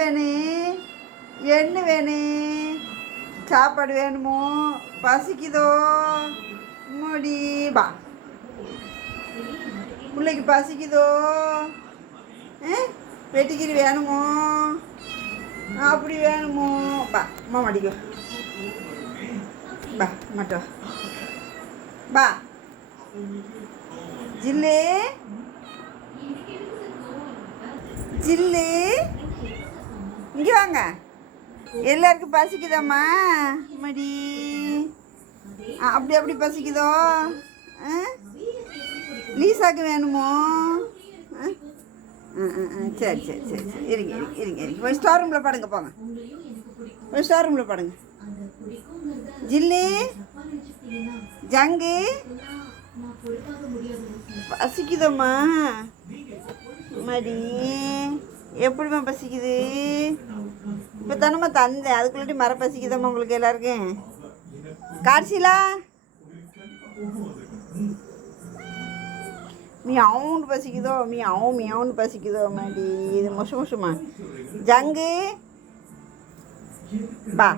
வேணும்? என்ன வேணும்? சாப்பாடு வேணுமோ? பசிக்குதோ? முடி பா. பிள்ளைக்கு பசிக்குதோ? வெட்டிக்கிரி வேணுமோ? அப்படி வேணுமோ? பா அம்மா மடிக்கோ. பா மட்டும் பா. ஜில்லு ஜில்லு இங்கே வாங்க. எல்லாருக்கும் பசிக்குதாம்மா மடி? அப்படி பசிக்குதோ? லீசாக்கு வேணுமோ? சரி சரி சரி சரி இருங்க இருங்க இருங்க இருங்க. போய் ஸ்டோர் ரூமில் படுங்க. போங்க, போய் ஸ்டோர் ரூமில் படுங்க. ஜில்லு ஜங்கு பசிக்குதம்மா மடி? எப்படிம்மா பசிக்குது? இப்போ தானம்மா தந்தேன், அதுக்குள்ளாட்டி மர பசிக்குதம்மா உங்களுக்கு எல்லாருக்கும். காட்சிலா மியாவுன்னு பசிக்குதோ? மியாவுன்னு பசிக்குதோ மாடி? இது மொசுமா ஜங்கு பா.